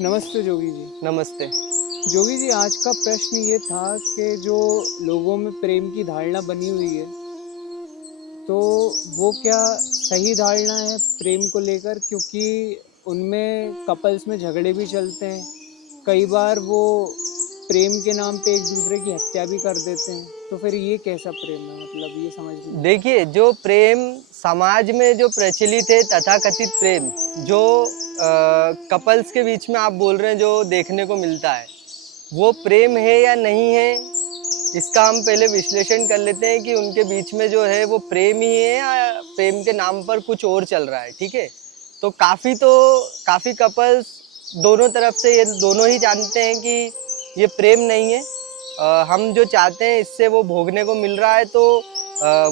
नमस्ते जोगी जी। नमस्ते। जोगी जी, आज का प्रश्न ये था कि जो लोगों में प्रेम की धारणा बनी हुई है, तो वो क्या सही धारणा है प्रेम को लेकर? क्योंकि उनमें कपल्स में झगड़े भी चलते हैं। कई बार वो प्रेम के नाम पे एक दूसरे की हत्या भी कर देते हैं। तो फिर ये कैसा प्रेम है? मतलब ये समझ नहीं आता। देखिए, जो प्रेम समाज में जो प्रचलित है तथाकथित प्रेम, जो कपल्स के बीच में आप बोल रहे हैं जो देखने को मिलता है, वो प्रेम है या नहीं है, इसका हम पहले विश्लेषण कर लेते हैं कि उनके बीच में जो है वो प्रेम ही है या प्रेम के नाम पर कुछ और चल रहा है, ठीक है? तो काफ़ी कपल्स दोनों तरफ से ये दोनों ही जानते हैं कि ये प्रेम नहीं है। हम जो चाहते हैं इससे वो भोगने को मिल रहा है, तो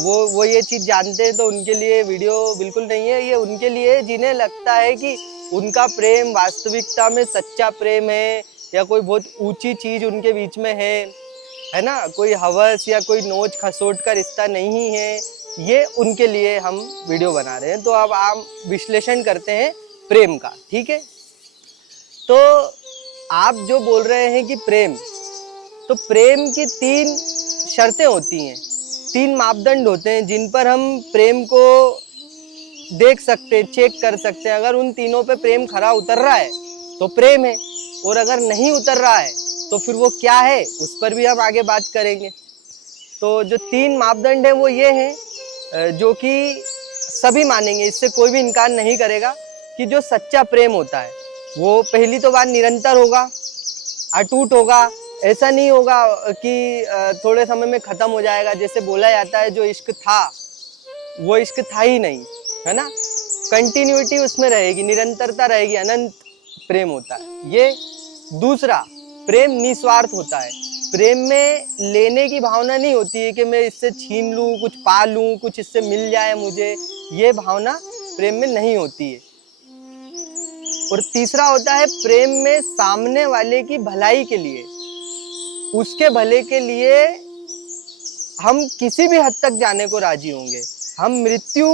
वो ये चीज़ जानते हैं, तो उनके लिए वीडियो बिल्कुल नहीं है। ये उनके लिए जिन्हें लगता है कि उनका प्रेम वास्तविकता में सच्चा प्रेम है या कोई बहुत ऊँची चीज़ उनके बीच में है ना? कोई हवस या कोई नोच खसोट का रिश्ता नहीं है, ये उनके लिए हम वीडियो बना रहे हैं। तो अब हम विश्लेषण करते हैं प्रेम का, ठीक है? तो आप जो बोल रहे हैं कि प्रेम, तो प्रेम की 3 शर्तें होती हैं, 3 मापदंड होते हैं जिन पर हम प्रेम को देख सकते हैं, चेक कर सकते हैं। अगर उन तीनों पे प्रेम खरा उतर रहा है तो प्रेम है, और अगर नहीं उतर रहा है तो फिर वो क्या है, उस पर भी हम आगे बात करेंगे। तो जो 3 मापदंड है वो ये हैं, जो कि सभी मानेंगे, इससे कोई भी इनकार नहीं करेगा कि जो सच्चा प्रेम होता है वो पहली तो बात निरंतर होगा, अटूट होगा। ऐसा नहीं होगा कि थोड़े समय में खत्म हो जाएगा। जैसे बोला जाता है जो इश्क था वो इश्क था ही नहीं, है ना? कंटिन्यूटी उसमें रहेगी, निरंतरता रहेगी, अनंत प्रेम होता है ये। दूसरा, प्रेम निस्वार्थ होता है। प्रेम में लेने की भावना नहीं होती है कि मैं इससे छीन लूं, कुछ पा लूं, कुछ इससे मिल जाए मुझे, ये भावना प्रेम में नहीं होती है। और तीसरा होता है प्रेम में सामने वाले की भलाई के लिए, उसके भले के लिए हम किसी भी हद तक जाने को राजी होंगे। हम मृत्यु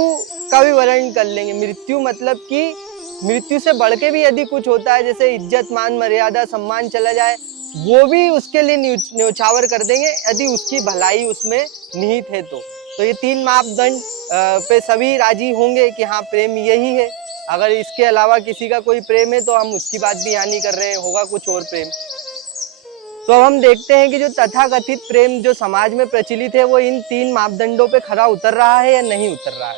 का भी वर्ण कर लेंगे। मृत्यु मतलब कि मृत्यु से बढ़ के भी यदि कुछ होता है, जैसे इज्जत मान मर्यादा सम्मान चला जाए, वो भी उसके लिए न्योछावर कर देंगे यदि उसकी भलाई उसमें निहित है। तो ये 3 मापदंड पे सभी राजी होंगे कि हाँ प्रेम यही है। अगर इसके अलावा किसी का कोई प्रेम है तो हम उसकी बात भी यहाँ नहीं कर रहे हैं, होगा कुछ और प्रेम। तो अब हम देखते हैं कि जो तथाकथित प्रेम जो समाज में प्रचलित है वो इन 3 मापदंडों पे खरा उतर रहा है या नहीं उतर रहा है।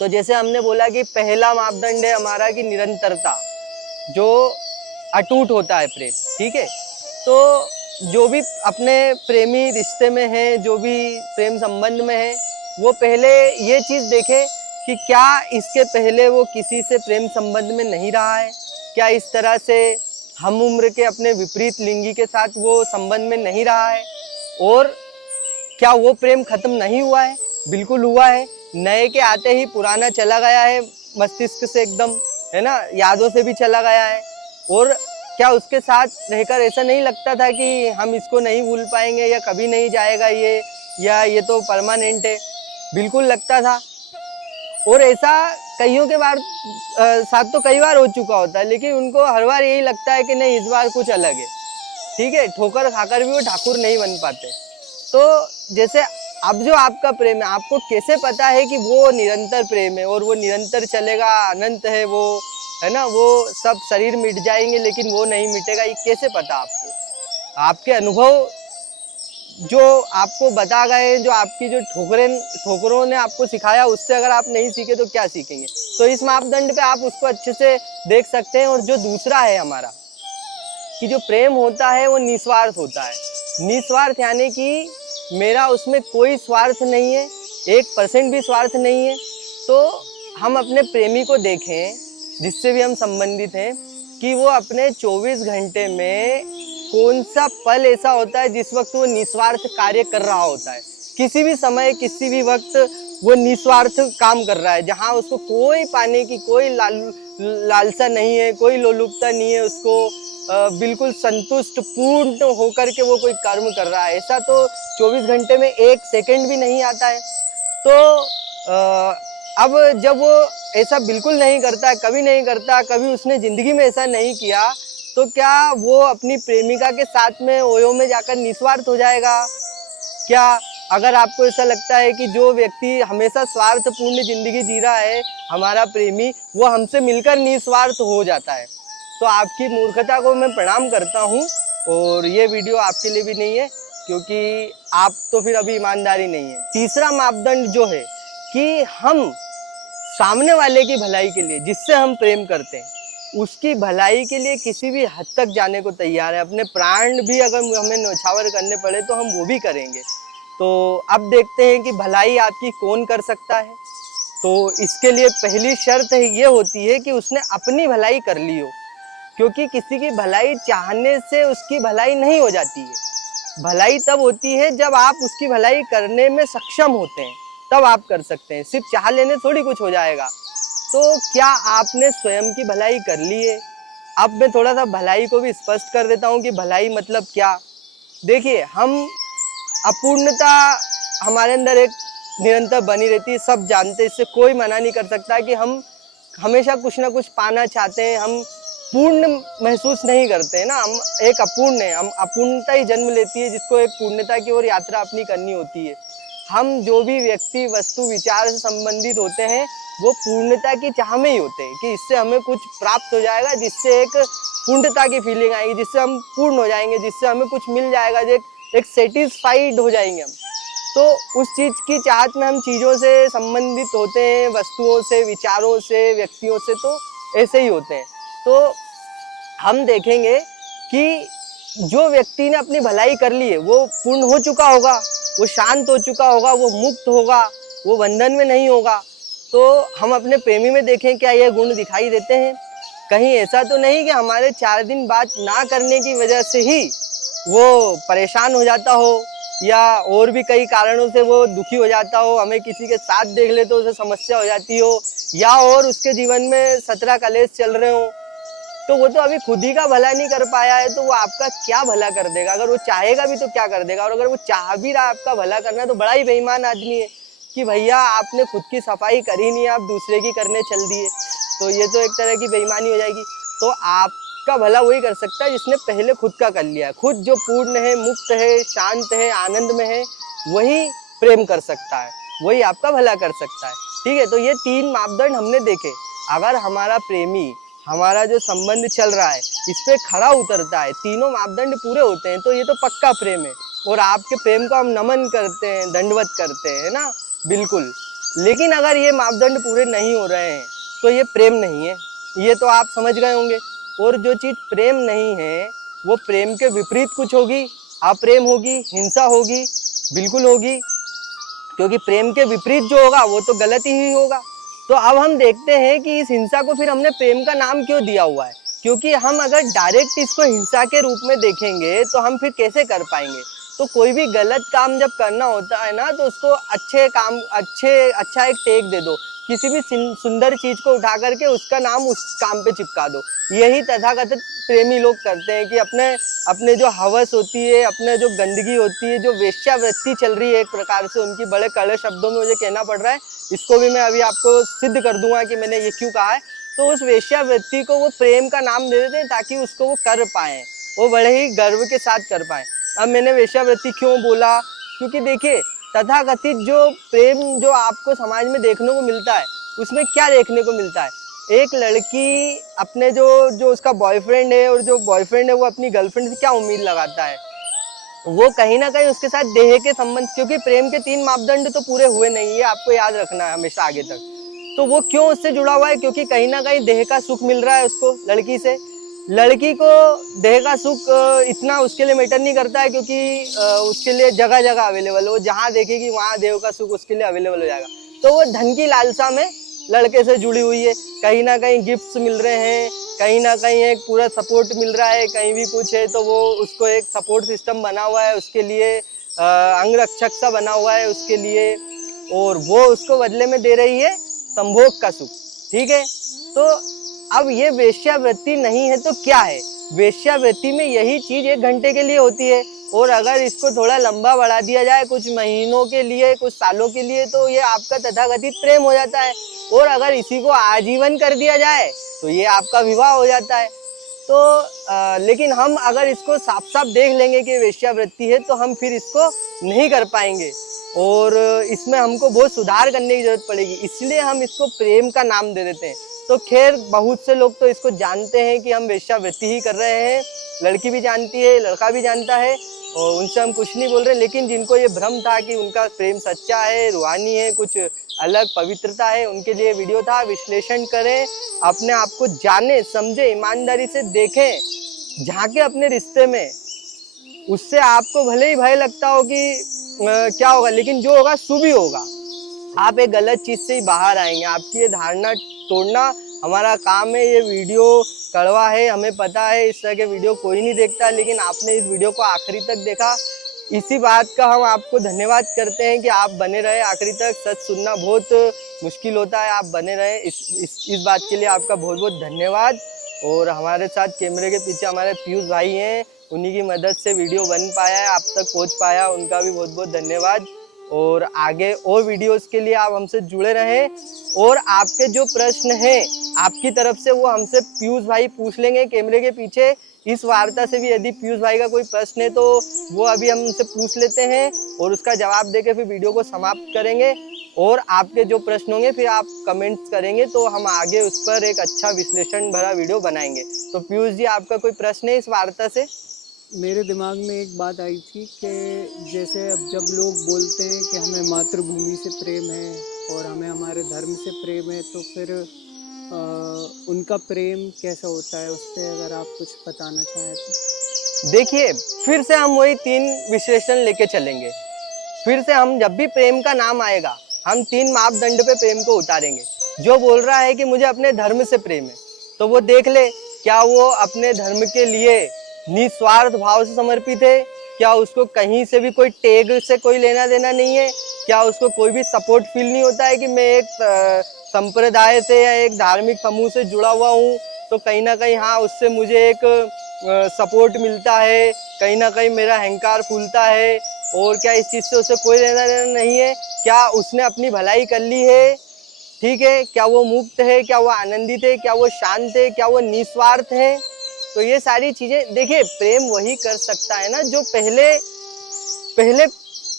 तो जैसे हमने बोला कि पहला मापदंड है हमारा कि निरंतरता, जो अटूट होता है प्रेम, ठीक है? तो जो भी अपने प्रेमी रिश्ते में है, जो भी प्रेम संबंध में है, वो पहले ये चीज़ देखे कि क्या इसके पहले वो किसी से प्रेम संबंध में नहीं रहा है, क्या इस तरह से हम उम्र के अपने विपरीत लिंगी के साथ वो संबंध में नहीं रहा है, और क्या वो प्रेम खत्म नहीं हुआ है? बिल्कुल हुआ है। नए के आते ही पुराना चला गया है मस्तिष्क से एकदम, है ना? यादों से भी चला गया है। और क्या उसके साथ रहकर ऐसा नहीं लगता था कि हम इसको नहीं भूल पाएंगे या कभी नहीं जाएगा ये, या ये तो परमानेंट है? बिल्कुल लगता था। और ऐसा कईयों के बार साथ तो कई बार हो चुका होता है, लेकिन उनको हर बार यही लगता है कि नहीं इस बार कुछ अलग है, ठीक है? ठोकर खाकर भी वो ठाकुर नहीं बन पाते। तो जैसे अब जो आपका प्रेम है, आपको कैसे पता है कि वो निरंतर प्रेम है और वो निरंतर चलेगा, अनंत है वो, है ना? वो सब शरीर मिट जाएंगे लेकिन वो नहीं मिटेगा, ये कैसे पता आपको? आपके अनुभव जो आपको बता गए, जो आपकी जो ठोकरों ने आपको सिखाया, उससे अगर आप नहीं सीखे तो क्या सीखेंगे? तो इस मापदंड पे आप उसको अच्छे से देख सकते हैं। और जो दूसरा है हमारा कि जो प्रेम होता है वो निस्वार्थ होता है। निस्वार्थ यानी कि मेरा उसमें कोई स्वार्थ नहीं है, 1% भी स्वार्थ नहीं है। तो हम अपने प्रेमी को देखें, जिससे भी हम संबंधित हैं, कि वो अपने 24 घंटे में कौन सा पल ऐसा होता है जिस वक्त वो निस्वार्थ कार्य कर रहा होता है। किसी भी समय, किसी भी वक्त वो निस्वार्थ काम कर रहा है, जहाँ उसको कोई पाने की कोई लालसा नहीं है, कोई लोलुपता नहीं है, उसको बिल्कुल संतुष्ट पूर्ण होकर के वो कोई कर्म कर रहा है। ऐसा तो 24 घंटे में 1 सेकंड भी नहीं आता है। तो अब जब वो ऐसा बिल्कुल नहीं करता, कभी नहीं करता, कभी उसने ज़िंदगी में ऐसा नहीं किया, तो क्या वो अपनी प्रेमिका के साथ में ओयो में जाकर निस्वार्थ हो जाएगा? क्या अगर आपको ऐसा लगता है कि जो व्यक्ति हमेशा स्वार्थपूर्ण जिंदगी जी रहा है, हमारा प्रेमी, वो हमसे मिलकर निस्वार्थ हो जाता है, तो आपकी मूर्खता को मैं प्रणाम करता हूँ। और ये वीडियो आपके लिए भी नहीं है, क्योंकि आप तो फिर अभी ईमानदारी नहीं है। तीसरा मापदंड जो है कि हम सामने वाले की भलाई के लिए, जिससे हम प्रेम करते हैं, उसकी भलाई के लिए किसी भी हद तक जाने को तैयार है। अपने प्राण भी अगर हमें न्यौछावर करने पड़े तो हम वो भी करेंगे। तो अब देखते हैं कि भलाई आपकी कौन कर सकता है। तो इसके लिए पहली शर्त ये होती है कि उसने अपनी भलाई कर ली हो, क्योंकि किसी की भलाई चाहने से उसकी भलाई नहीं हो जाती है। भलाई तब होती है जब आप उसकी भलाई करने में सक्षम होते हैं, तब आप कर सकते हैं। सिर्फ चाह लेने थोड़ी कुछ हो जाएगा। तो क्या आपने स्वयं की भलाई कर ली है? अब मैं थोड़ा सा भलाई को भी स्पष्ट कर देता हूँ कि भलाई मतलब क्या। देखिए, हम अपूर्णता हमारे अंदर एक निरंतर बनी रहती है, सब जानते हैं, इससे कोई मना नहीं कर सकता कि हम हमेशा कुछ ना कुछ पाना चाहते हैं। हम पूर्ण महसूस नहीं करते हैं ना, हम एक अपूर्ण है। हम अपूर्णता ही जन्म लेती है, जिसको एक पूर्णता की ओर यात्रा अपनी करनी होती है। हम जो भी व्यक्ति, वस्तु, विचार से संबंधित होते हैं, वो पूर्णता की चाह में ही होते हैं कि इससे हमें कुछ प्राप्त हो जाएगा, जिससे एक पूर्णता की फीलिंग आएगी, जिससे हम पूर्ण हो जाएंगे, जिससे हमें कुछ मिल जाएगा, एक सेटिस्फाइड हो जाएंगे हम। तो उस चीज़ की चाहत में हम चीज़ों से संबंधित होते हैं, वस्तुओं से, विचारों से, व्यक्तियों से, तो ऐसे ही होते हैं। तो हम देखेंगे कि जो व्यक्ति ने अपनी भलाई कर ली है, वो पूर्ण हो चुका होगा, वो शांत हो चुका होगा, वो मुक्त होगा, वो बंधन में नहीं होगा। तो हम अपने प्रेमी में देखें, क्या ये गुण दिखाई देते हैं? कहीं ऐसा तो नहीं कि हमारे 4 दिन बात ना करने की वजह से ही वो परेशान हो जाता हो, या और भी कई कारणों से वो दुखी हो जाता हो, हमें किसी के साथ देख ले तो उसे समस्या हो जाती हो, या और उसके जीवन में 17 कलेश चल रहे हो। तो वो तो अभी खुद ही का भला नहीं कर पाया है, तो वो आपका क्या भला कर देगा? अगर वो चाहेगा भी तो क्या कर देगा? और अगर वो चाह भी रहा आपका भला करना, तो बड़ा ही बेईमान आदमी है कि भैया आपने खुद की सफाई करी नहीं, आप दूसरे की करने चल दिए। तो ये तो एक तरह की बेईमानी हो जाएगी। तो आपका भला वही कर सकता है जिसने पहले खुद का कर लिया है। खुद जो पूर्ण है, मुक्त है, शांत है, आनंद में है, वही प्रेम कर सकता है, वही आपका भला कर सकता है। ठीक है, तो ये 3 मापदंड हमने देखे। अगर हमारा प्रेमी, हमारा जो संबंध चल रहा है, इस पे खरा उतरता है, तीनों मापदंड पूरे होते हैं, तो ये तो पक्का प्रेम है। और आपके प्रेम को हम नमन करते हैं, दंडवत करते हैं ना, बिल्कुल। लेकिन अगर ये मापदंड पूरे नहीं हो रहे हैं, तो ये प्रेम नहीं है, ये तो आप समझ गए होंगे। और जो चीज़ प्रेम नहीं है, वो प्रेम के विपरीत कुछ होगी, अप्रेम होगी, हिंसा होगी, बिल्कुल होगी, क्योंकि प्रेम के विपरीत जो होगा वो तो गलत ही होगा। तो अब हम देखते हैं कि इस हिंसा को फिर हमने प्रेम का नाम क्यों दिया हुआ है, क्योंकि हम अगर डायरेक्ट इसको हिंसा के रूप में देखेंगे तो हम फिर कैसे कर पाएंगे। तो कोई भी गलत काम जब करना होता है ना, तो उसको अच्छा एक टेक दे दो, किसी भी सुंदर चीज को उठा करके उसका नाम उस काम पे चिपका दो। यही तथाकथित प्रेमी लोग करते हैं कि अपने जो हवस होती है, अपने जो गंदगी होती है, जो वेश्यावृत्ति चल रही है एक प्रकार से उनकी, बड़े कड़े शब्दों में मुझे कहना पड़ रहा है, इसको भी मैं अभी आपको सिद्ध कर दूंगा कि मैंने ये क्यों कहा है। तो उस वेश्यावृत्ति को वो प्रेम का नाम दे देते हैं ताकि उसको वो कर पाए, वो बड़े ही गर्व के साथ कर पाए। अब मैंने वेश्यावृत्ति क्यों बोला, क्योंकि देखिए, तथाकथित जो प्रेम जो आपको समाज में देखने को मिलता है, उसमें क्या देखने को मिलता है? एक लड़की अपने जो उसका बॉयफ्रेंड है, और जो बॉयफ्रेंड है वो अपनी गर्लफ्रेंड से क्या उम्मीद लगाता है, वो कहीं ना कहीं उसके साथ देह के संबंध, क्योंकि प्रेम के 3 मापदंड तो पूरे हुए नहीं है, आपको याद रखना है हमेशा आगे तक। तो वो क्यों उससे जुड़ा हुआ है? क्योंकि कहीं ना कहीं देह का सुख मिल रहा है उसको लड़की से। लड़की को देह का सुख इतना उसके लिए मैटर नहीं करता है, क्योंकि उसके लिए जगह जगह अवेलेबल है, वो जहाँ देखेगी वहाँ देह का सुख उसके लिए अवेलेबल हो जाएगा। तो वो धन की लालसा में लड़के से जुड़ी हुई है, कहीं ना कहीं गिफ्ट्स मिल रहे हैं, कहीं ना कहीं एक पूरा सपोर्ट मिल रहा है, कहीं भी कुछ है तो वो उसको एक सपोर्ट सिस्टम बना हुआ है उसके लिए, अंगरक्षक सा बना हुआ है उसके लिए, और वो उसको बदले में दे रही है संभोग का सुख। ठीक है, तो अब ये वेश्यावृत्ति नहीं है तो क्या है? वेश्यावृत्ति में यही चीज 1 घंटे के लिए होती है, और अगर इसको थोड़ा लंबा बढ़ा दिया जाए, कुछ महीनों के लिए, कुछ सालों के लिए, तो ये आपका तथाकथित प्रेम हो जाता है। और अगर इसी को आजीवन कर दिया जाए तो ये आपका विवाह हो जाता है। तो लेकिन हम अगर इसको साफ साफ देख लेंगे कि वेश्यावृत्ति है तो हम फिर इसको नहीं कर पाएंगे और इसमें हमको बहुत सुधार करने की जरूरत पड़ेगी, इसलिए हम इसको प्रेम का नाम दे देते हैं। तो खैर बहुत से लोग तो इसको जानते हैं कि हम वेश्यावृत्ति ही कर रहे हैं, लड़की भी जानती है, लड़का भी जानता है और उनसे हम कुछ नहीं बोल रहे। लेकिन जिनको ये भ्रम था कि उनका प्रेम सच्चा है, रूहानी है, कुछ अलग पवित्रता है, उनके लिए वीडियो था। विश्लेषण करें, अपने आप को जाने समझे, ईमानदारी से देखें, झांके अपने रिश्ते में। उससे आपको भले ही भय लगता हो कि क्या होगा, लेकिन जो होगा शुभ ही होगा। आप एक गलत चीज से ही बाहर आएंगे। आपकी ये धारणा तोड़ना हमारा काम है। ये वीडियो कड़वा है, हमें पता है, इस तरह के वीडियो कोई नहीं देखता, लेकिन आपने इस वीडियो को आखिरी तक देखा, इसी बात का हम आपको धन्यवाद करते हैं कि आप बने रहे आखिरी तक। सच सुनना बहुत मुश्किल होता है, आप बने रहे, इस बात के लिए आपका बहुत बहुत धन्यवाद। और हमारे साथ कैमरे के पीछे हमारे पीयूष भाई हैं, उन्हीं की मदद से वीडियो बन पाया है, आप तक पहुंच पाया, उनका भी बहुत बहुत धन्यवाद। और आगे और वीडियोस के लिए आप हमसे जुड़े रहें और आपके जो प्रश्न हैं आपकी तरफ से वो हमसे पीयूष भाई पूछ लेंगे कैमरे के पीछे। इस वार्ता से भी यदि पीयूष भाई का कोई प्रश्न है तो वो अभी हम उनसे पूछ लेते हैं और उसका जवाब देके फिर वीडियो को समाप्त करेंगे। और आपके जो प्रश्न होंगे फिर आप कमेंट्स करेंगे तो हम आगे उस पर एक अच्छा विश्लेषण भरा वीडियो बनाएंगे। तो पीयूष जी, आपका कोई प्रश्न है इस वार्ता से? मेरे दिमाग में एक बात आई थी कि जैसे अब जब लोग बोलते हैं कि हमें मातृभूमि से प्रेम है और हमें हमारे धर्म से प्रेम है, तो फिर उनका प्रेम कैसा होता है, उस पर अगर आप कुछ बताना चाहें तो। देखिए, फिर से हम वही 3 विश्लेषण लेके चलेंगे। फिर से हम जब भी प्रेम का नाम आएगा हम 3 मापदंड पे प्रेम को उतारेंगे। जो बोल रहा है कि मुझे अपने धर्म से प्रेम है तो वो देख ले, क्या वो अपने धर्म के लिए निस्वार्थ भाव से समर्पित है? क्या उसको कहीं से भी कोई टैग से कोई लेना देना नहीं है? क्या उसको कोई भी सपोर्ट फील नहीं होता है कि मैं एक संप्रदाय से या एक धार्मिक समूह से जुड़ा हुआ हूँ तो कहीं ना कहीं हाँ उससे मुझे एक सपोर्ट मिलता है, कहीं ना कहीं मेरा अहंकार फूलता है? और क्या इस चीज़ से उसे कोई लेना देना नहीं है? क्या उसने अपनी भलाई कर ली है? ठीक है, क्या वो मुक्त है, क्या वो आनंदित है, क्या वो शांत है, क्या वो निस्वार्थ है? तो ये सारी चीजें देखिए, प्रेम वही कर सकता है ना जो पहले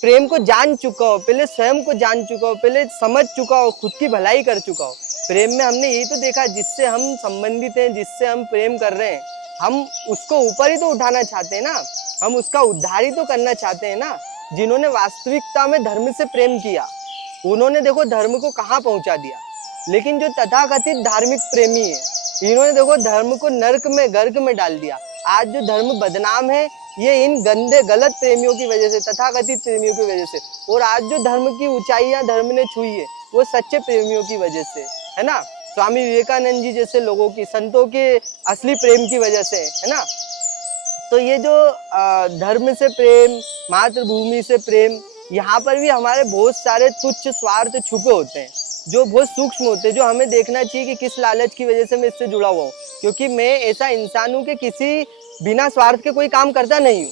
प्रेम को जान चुका हो, पहले स्वयं को जान चुका हो, पहले समझ चुका हो, खुद की भलाई कर चुका हो। प्रेम में हमने यही तो देखा, जिससे हम संबंधित हैं, जिससे हम प्रेम कर रहे हैं, हम उसको ऊपर ही तो उठाना चाहते हैं ना, हम उसका उद्धार ही तो करना चाहते हैं ना। जिन्होंने वास्तविकता में धर्म से प्रेम किया उन्होंने देखो धर्म को कहाँ पहुंचा दिया। लेकिन जो तथाकथित धार्मिक प्रेमी है इन्होंने देखो धर्म को नर्क में गर्क में डाल दिया। आज जो धर्म बदनाम है ये इन गंदे गलत प्रेमियों की वजह से, तथाकथित प्रेमियों की वजह से। और आज जो धर्म की ऊंचाइयां धर्म ने छुई है वो सच्चे प्रेमियों की वजह से, है ना। स्वामी विवेकानंद जी जैसे लोगों की, संतों के असली प्रेम की वजह से, है ना। तो ये जो धर्म से प्रेम, मातृभूमि से प्रेम, यहाँ पर भी हमारे बहुत सारे तुच्छ स्वार्थ छुपे होते हैं जो बहुत सूक्ष्म होते हैं, जो हमें देखना चाहिए कि किस लालच की वजह से मैं इससे जुड़ा हुआ हूँ। क्योंकि मैं ऐसा इंसान हूँ कि किसी बिना स्वार्थ के कोई काम करता नहीं हूँ।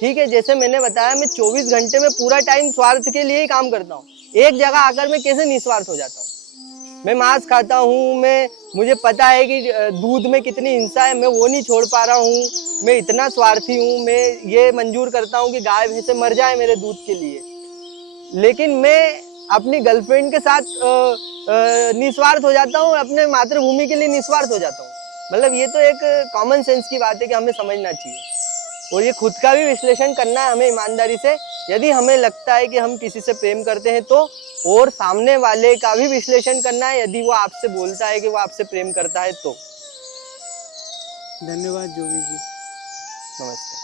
ठीक है, जैसे मैंने बताया मैं 24 घंटे में पूरा टाइम स्वार्थ के लिए ही काम करता हूँ। एक जगह आकर मैं कैसे निस्वार्थ हो जाता हूँ। मैं मांस खाता हूँ, मुझे पता है कि दूध में कितनी हिंसा है, मैं वो नहीं छोड़ पा रहा हूँ। मैं इतना स्वार्थी हूँ, मैं ये मंजूर करता हूँ कि गाय भैंसे मर जाए मेरे दूध के लिए, लेकिन मैं अपनी गर्लफ्रेंड के साथ निस्वार्थ हो जाता हूँ, अपने मातृभूमि के लिए निस्वार्थ हो जाता हूँ। मतलब ये तो एक कॉमन सेंस की बात है कि हमें समझना चाहिए और ये खुद का भी विश्लेषण करना है हमें ईमानदारी से। यदि हमें लगता है कि हम किसी से प्रेम करते हैं तो, और सामने वाले का भी विश्लेषण करना है यदि वो आपसे बोलता है कि वो आपसे प्रेम करता है तो। धन्यवाद जोगी जी। नमस्ते।